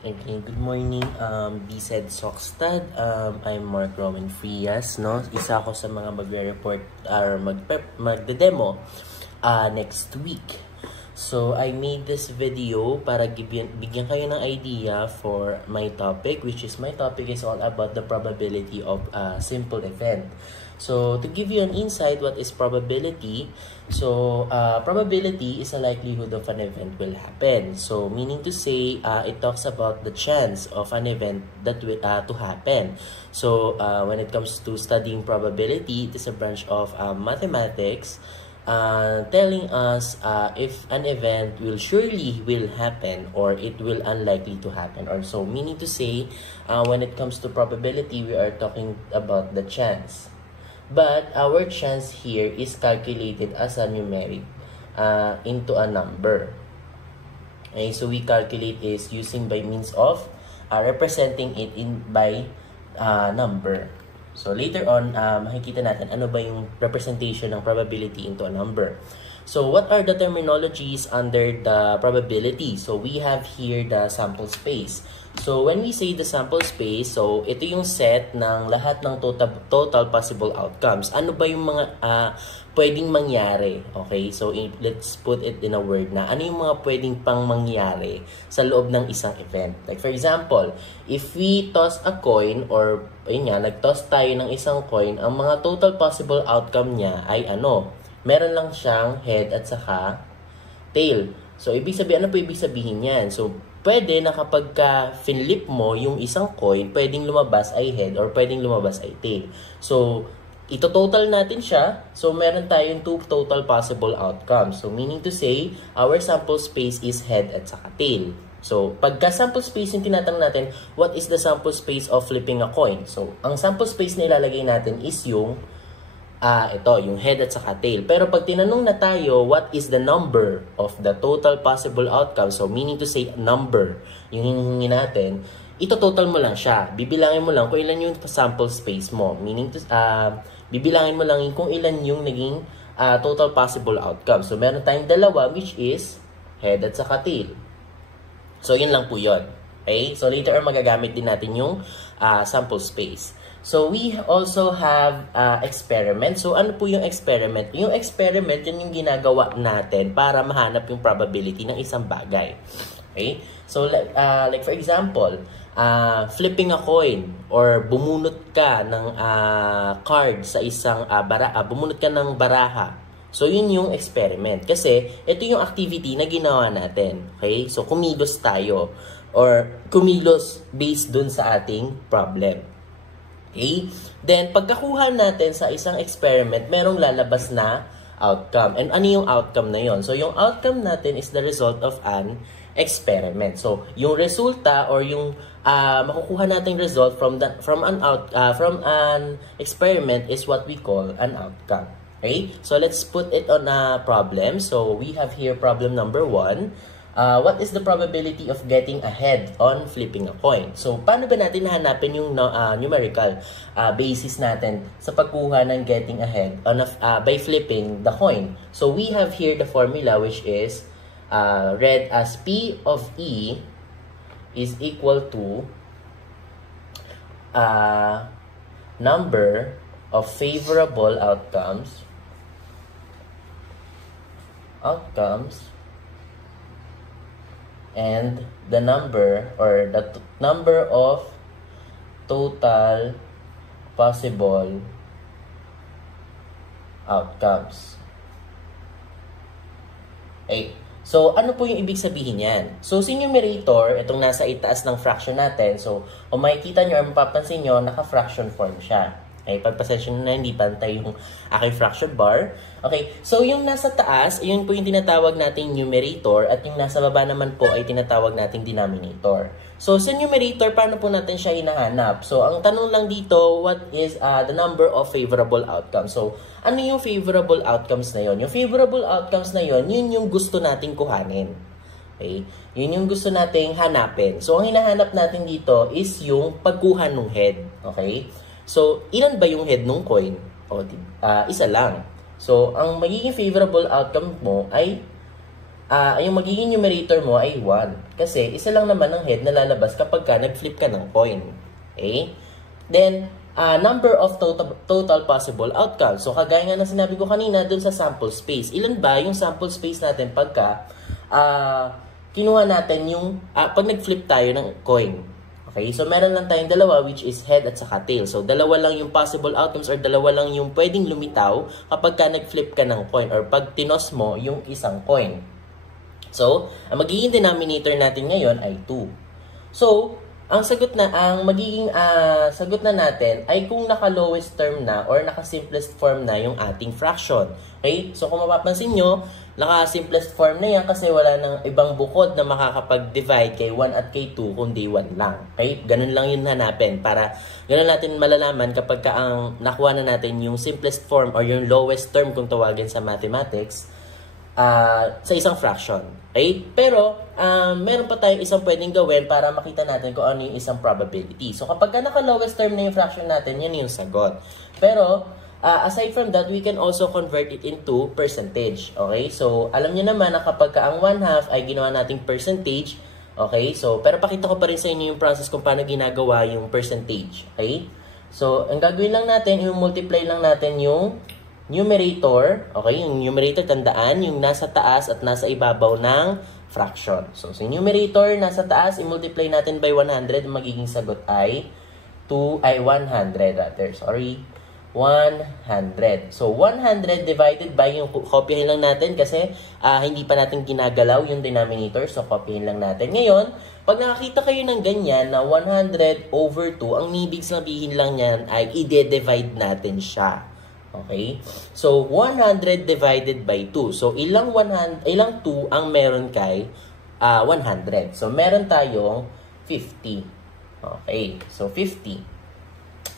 Okay, good morning, BSED Soxtad. I'm Mark Roman Frias, no? Isa ako sa mga magre-report or magde-demo next week. So, I made this video para bigyan kayo ng idea for my topic, which is my topic is all about the probability of a simple event. So, to give you an insight, what is probability? So, probability is a likelihood of an event will happen. So, meaning to say, it talks about the chance of an event that will to happen. So, when it comes to studying probability, it is a branch of mathematics telling us if an event will surely will happen or it will unlikely to happen. Or so, meaning to say, when it comes to probability, we are talking about the chance. But our chance here is calculated as a numeric into a number. Okay, so we calculate is using by means of representing it by number. So later on, makikita natin ano ba yung representation ng probability into a number. So what are the terminologies under the probability? So we have here the sample space. So when we say the sample space, so ito yung set ng lahat ng total possible outcomes. Ano ba yung mga pwedeng mangyari? Okay, so let's put it in a word na ano yung mga pwedeng pang mangyari sa loob ng isang event. Like for example, if we toss a coin or ayun nga, nag-toss tayo ng isang coin, ang mga total possible outcome niya ay ano? Meron lang siyang head at saka tail. So, ibig sabihin, ano po ibig sabihin yan? So, pwede na kapag finlip mo yung isang coin, pwedeng lumabas ay head or pwedeng lumabas ay tail. So, ito total natin siya. So, meron tayong two total possible outcomes. So, meaning to say, our sample space is head at saka tail. So, pagka sample space yung tinatanong natin, what is the sample space of flipping a coin? So, ang sample space na ilalagay natin is yung ito, yung head at saka tail. Pero pag tinanong na tayo, what is the number of the total possible outcome? So, meaning to say, number, yung hinihingi natin, ito total mo lang siya. Bibilangin mo lang kung ilan yung sample space mo. Meaning to, bibilangin mo lang kung ilan yung naging total possible outcome. So, meron tayong dalawa, which is head at saka tail. So, yun lang po yun. Okay? So, later magagamit din natin yung sample space. So, we also have experiment. So, ano po yung experiment? Yung experiment, yun yung ginagawa natin para mahanap yung probability ng isang bagay. Okay? So, like for example, flipping a coin or bumunot ka ng card sa isang bumunot ka ng baraha. So, yun yung experiment. Kasi, ito yung activity na ginawa natin. Okay? So, kumilos tayo or kumilos based dun sa ating problem. Okay? Then, pagkakuha natin sa isang experiment, merong lalabas na outcome. And ano yung outcome na yon? So, yung outcome natin is the result of an experiment. So, yung resulta or yung makukuha nating result from an experiment is what we call an outcome. Okay? So, let's put it on a problem. So, we have here problem number 1. What is the probability of getting ahead on flipping a coin? So, paano ba natin hahanapin yung numerical basis natin sa pagkuha ng getting ahead on by flipping the coin? So, we have here the formula which is read as P of E is equal to number of favorable outcomes and the number or the number of total possible outcomes. Okay. So, ano po yung ibig sabihin yan? So, sa numerator, itong nasa itaas ng fraction natin. So, kung makikita nyo or mapapansin nyo, naka-fraction form siya. Okay, pagpasensya na hindi pantay yung aking fraction bar. Okay, so yung nasa taas, yun po yung tinatawag nating numerator at yung nasa baba naman po ay tinatawag nating denominator. So sa numerator, paano po natin siya hinahanap? So ang tanong lang dito, what is the number of favorable outcomes? So ano yung favorable outcomes na yon? Yung favorable outcomes na yon, yun yung gusto nating kuhanin. Okay? Yun yung gusto nating hanapin. So ang hinahanap natin dito is yung pagkuha ng head. Okay? So, ilan ba yung head ng coin? O, isa lang. So, ang magiging favorable outcome mo ay yung magiging numerator mo ay 1. Kasi isa lang naman ang head na lalabas kapag ka nag-flip ka ng coin. Okay? Then, number of total possible outcomes. So, kagaya nga na sinabi ko kanina dun sa sample space. Ilan ba yung sample space natin pagka kinuha natin yung, pag nag-flip tayo ng coin? Okay, so meron lang tayong dalawa which is head at saka tail. So dalawa lang yung possible outcomes or dalawa lang yung pwedeng lumitaw kapag ka nag-flip ka ng coin or pag tinos mo yung isang coin. So, ang magiging denominator natin ngayon ay 2. So, ang magiging sagot na natin ay kung naka-lowest term na or naka-simplest form na yung ating fraction. Okay? So, kung mapapansin nyo, naka-simplest form na yan kasi wala nang ibang bukod na makakapag-divide kay 1 at kay 2 kundi 1 lang. Okay? Ganun lang yun hanapin para ganun natin malalaman kapag ang nakuha na natin yung simplest form or yung lowest term kung tawagin sa mathematics sa isang fraction. Okay? Pero, meron pa tayong isang pwedeng gawin para makita natin kung ano yung isang probability. So, kapag naka-lowest term na yung fraction natin, yan yung sagot. Pero, aside from that, we can also convert it into percentage. Okay? So, alam niyo naman na kapag ang 1/2 ay ginawa nating percentage, okay? So, pero pakita ko pa rin sa inyo yung process kung paano ginagawa yung percentage. Okay? So, ang gagawin lang natin, yung multiply lang natin yung numerator, okay? Yung numerator, tandaan, yung nasa taas at nasa ibabaw ng fraction. So, sa numerator, nasa taas, i-multiply natin by 100, magiging sagot ay 100 rather. Sorry. 100. So, 100 divided by, yung kopyahin lang natin kasi hindi pa natin ginagalaw yung denominator. So, kopyahin lang natin. Ngayon, pag nakakita kayo ng ganyan na 100 over 2, ang ibig sabihin lang yan ay i-divide natin siya. Okay? So, 100 divided by 2. So, ilang 2 ang meron kay 100? So, meron tayong 50. Okay. So, 50.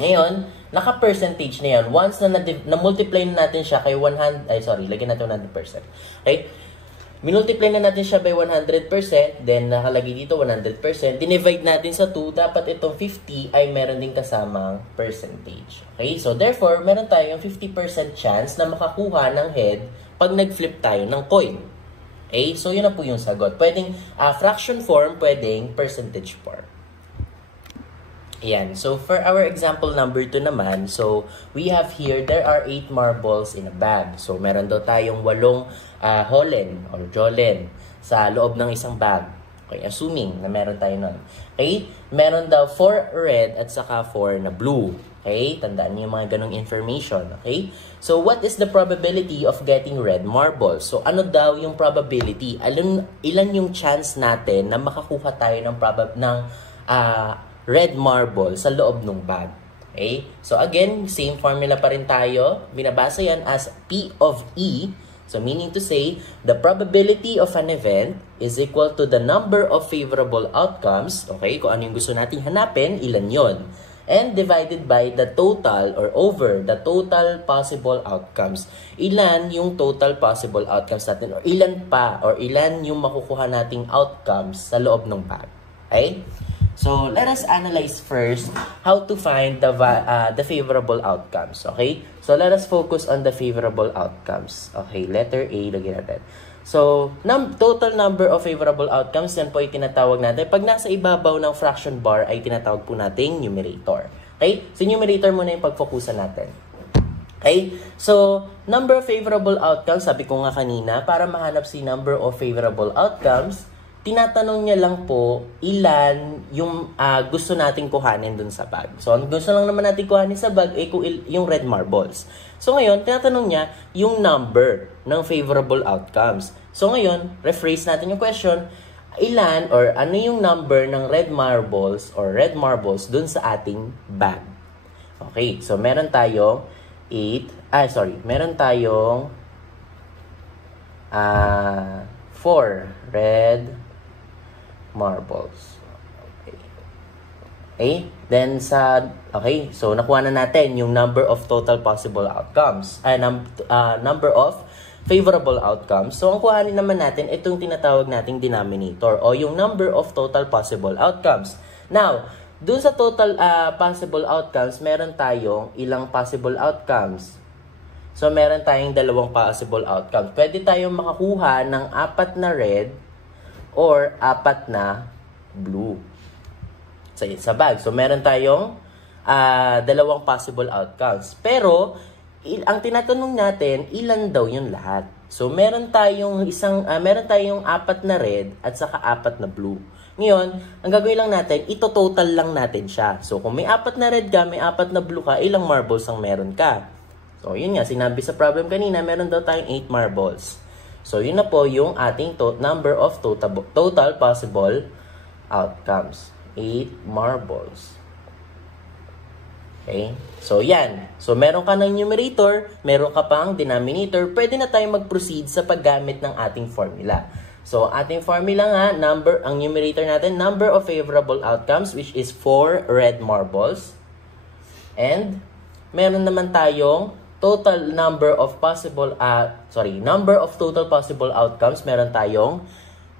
Ngayon, naka-percentage na yan. Once na-multiply na natin siya kay 100, lagyan natin 100%. Okay? Minultiply na natin siya by 100%, then nakalagay dito 100%. Dinivide natin sa 2, dapat itong 50 ay meron din kasamang percentage. Okay? So, therefore, meron tayong 50% chance na makakuha ng head pag nag-flip tayo ng coin. Okay? So, yun na po yung sagot. Pwedeng fraction form, pwedeng percentage form. Ayan. So, for our example number 2 naman, so, we have here, there are 8 marbles in a bag. So, meron daw tayong 8 holen or jolen sa loob ng isang bag. Okay, assuming na meron tayo nun. Okay, meron daw 4 red at saka 4 na blue. Okay, tandaan niyo yung mga ganong information. Okay, so what is the probability of getting red marbles? So, ano daw yung probability? Ilan yung chance natin na makakuha tayo ng red marble sa loob ng bag. Okay? So again, same formula pa rin tayo. Binabasa yan as P of E. So meaning to say, the probability of an event is equal to the number of favorable outcomes. Okay? Kung ano yung gusto nating hanapin, ilan yon. And divided by the total or over the total possible outcomes. Ilan yung total possible outcomes natin or ilan yung makukuha nating outcomes sa loob ng bag. Okay? So, let us analyze first how to find the favorable outcomes. Okay? So, let us focus on the favorable outcomes. Okay, letter A, lagyan natin. So, total number of favorable outcomes, yan po ay tinatawag natin. Pag nasa ibabaw ng fraction bar, ay tinatawag po natin numerator. Okay? So, numerator muna yung pag-focusan natin. Okay? So, number of favorable outcomes, sabi ko nga kanina, para mahanap si number of favorable outcomes, tinatanong niya lang po ilan yung gusto nating kuhanin dun sa bag. So, ang gusto lang naman natin kuhanin sa bag ay yung red marbles. So, ngayon, tinatanong niya yung number ng favorable outcomes. So, ngayon, rephrase natin yung question, ilan or ano yung number ng red marbles or red marbles dun sa ating bag. Okay, so meron tayong meron tayong 4 red marbles. Okay? Then so nakuha na natin yung number of total possible outcomes. Number of favorable outcomes. So ang kuhanin naman natin itong tinatawag nating denominator o yung number of total possible outcomes. Now, dun sa total possible outcomes, meron tayong ilang possible outcomes. So, meron tayong dalawang possible outcomes. Pwede tayong makakuha ng 4 na red or 4 na blue sa bag. So, meron tayong dalawang possible outcomes. Pero, ang tinatanong natin, ilan daw yung lahat? So, meron tayong 4 na red at saka 4 na blue. Ngayon, ang gagawin lang natin, ito-total lang natin siya. So, kung may 4 na red ka, may 4 na blue ka, ilang marbles ang meron ka? So, yun nga, sinabi sa problem kanina, meron daw tayong 8 marbles. So, yun na po yung ating number of total possible outcomes. 8 marbles. Okay? So, yan. So, meron ka ng numerator, meron ka pang denominator, pwede na tayo mag-proceed sa paggamit ng ating formula. So, ating formula nga, ang numerator natin, number of favorable outcomes, which is 4 red marbles. And, meron naman tayong number of total possible outcomes, meron tayong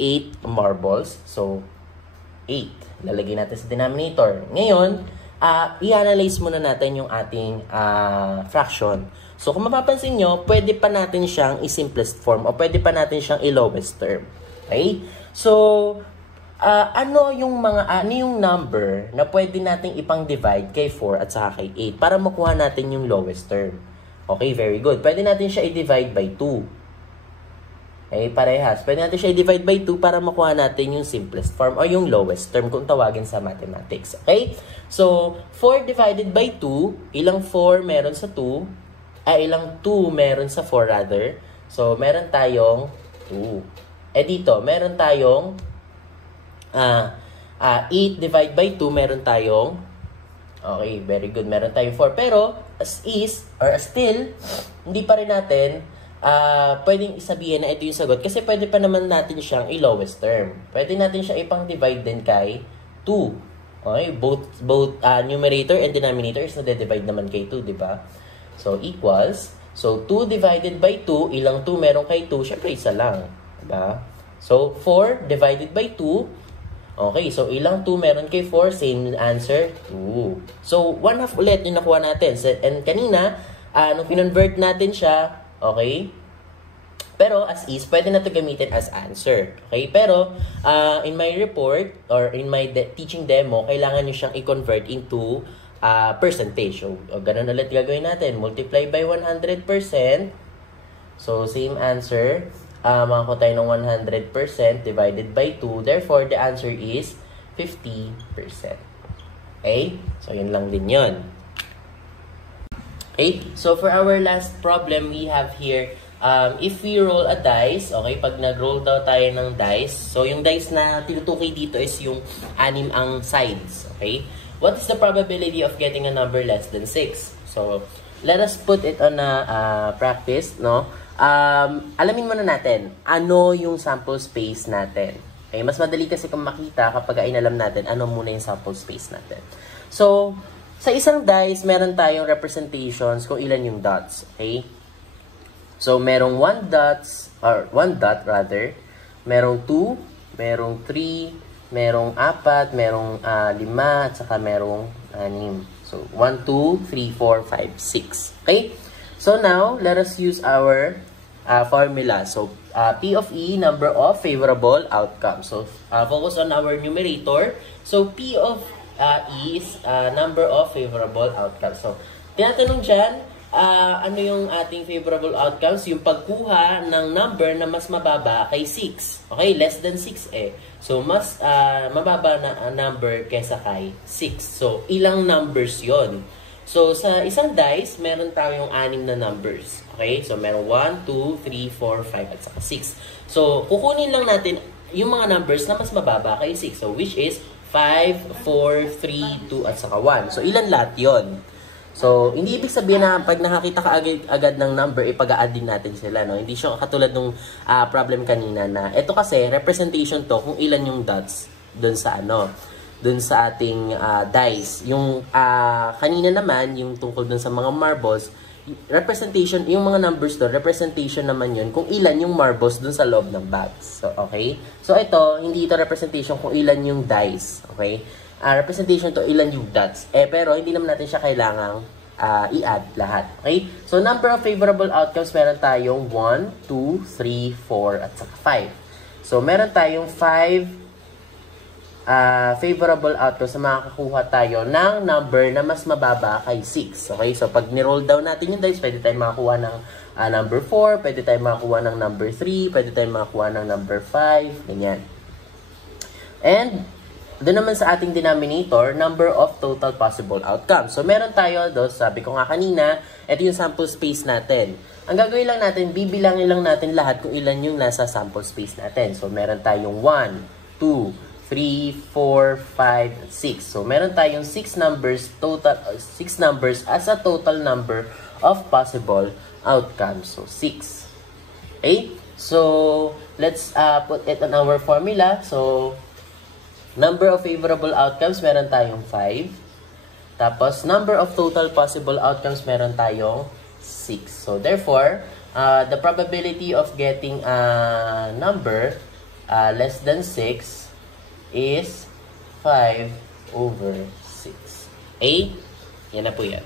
8 marbles. So, 8. Lalagay natin sa denominator. Ngayon, i-analyze muna natin yung ating fraction. So, kung mapapansin nyo, pwede pa natin siyang i-simplest form o pwede pa natin siyang i-lowest term. Okay? So, ano yung number na pwede nating ipang-divide kay 4 at saka kay 8 para makuha natin yung lowest term? Okay, very good. Pwede natin siya i-divide by 2. Okay, parehas. Pwede natin siya i-divide by 2 para makuha natin yung simplest form o yung lowest term kung tawagin sa mathematics. Okay? So, 4 divided by 2, ilang 4 meron sa 2? Ilang 2 meron sa 4 rather? So, meron tayong 2. Dito, meron tayong 8 divided by 2, meron tayong okay, very good. Meron tayong 4. Pero, still, hindi pa rin natin pwedeng isabihin na ito yung sagot kasi pwede pa naman natin siyang i-lowest term. Pwede natin siya ipang-divide din kay 2. Okay? Both numerator and denominator is na-divide naman kay 2, di ba? So, equals. So, 2 divided by 2, ilang 2 meron kay 2? Siyempre, isa lang. Diba? So, 4 divided by 2. Okay, so ilang 2 meron kay 4? Same answer, 2. So, 1/2 ulit yung nakuha natin. And kanina, nung kinonvert natin siya, okay, pero as is, pwede na ito gamitin as answer. Okay, pero in my report or in my teaching demo, kailangan nyo siyang i-convert into percentage. So, ganun ulit gagawin natin. Multiply by 100%. So, same answer. Makakuha tayo ng 100% divided by 2. Therefore, the answer is 50%. Okay? So, yun lang din yun. Okay? So, for our last problem, we have here, if we roll a dice, okay, pag nag-roll daw tayo ng dice, so yung dice na tinutukoy dito is yung 6 ang sides. Okay? What is the probability of getting a number less than 6? So, let us put it on a practice, no? Alamin muna natin, ano yung sample space natin. Okay? Mas madali kasi kung makita kapag inalam natin ano muna yung sample space natin. So, sa isang dice, meron tayong representations kung ilan yung dots. Okay? So, merong 1 dot rather, merong 2, merong 3, merong 4, merong 5, at saka merong 6. So, 1, 2, 3, 4, 5, 6. Okay? So, now, let us use our formula. So, P of E, number of favorable outcomes. So, focus on our numerator. So, P of E is number of favorable outcomes. So, tinatanong dyan, ano yung ating favorable outcomes? Yung pagkuha ng number na mas mababa kay 6. Okay, less than 6 eh. So, mas mababa na number kesa kay 6. So, ilang numbers yon? So, sa isang dice, meron tayong 6 na numbers. Okay? So, meron 1, 2, 3, 4, 5, at saka 6. So, kukunin lang natin yung mga numbers na mas mababa kay 6. So, which is 5, 4, 3, 2, at saka 1. So, ilan lahat yon? So, hindi ibig sabihin na pag nakakita ka agad ng number, ipag-a-add din natin sila. No? Hindi siya katulad ng problem kanina na ito kasi, representation to kung ilan yung dots dun sa dun sa ating dice. Yung kanina naman, yung tungkol dun sa mga marbles, representation, yung mga numbers doon, representation naman yun kung ilan yung marbles dun sa loob ng bags. So, okay? So, ito, hindi ito representation kung ilan yung dice. Okay? Representation to ilan yung dots. Pero, hindi naman natin siya kailangang i-add lahat. Okay? So, number of favorable outcomes, meron tayong 1, 2, 3, 4, at saka 5. So, meron tayong 5 favorable outcomes na makakakuha tayo ng number na mas mababa kay 6. Okay? So, pag ni-roll down natin yung dice, pwede tayong makakuha ng number 4, pwede tayong makakuha ng number 3, pwede tayong makakuha ng number 5, ganyan. And, doon naman sa ating denominator, number of total possible outcomes. So, meron tayo doon, sabi ko nga kanina, ito yung sample space natin. Ang gagawin lang natin, bibilangin lang natin lahat kung ilan yung nasa sample space natin. So, meron tayong 1, 2, 3, 4, 5, 6. So, meron tayong 6 numbers as a total number of possible outcomes. So, 6. Okay? So, let's put it on our formula. So, number of favorable outcomes, meron tayong 5. Tapos, number of total possible outcomes, meron tayong 6. So, therefore, the probability of getting a number less than 6 is 5/6. Okay? Yan na po yan.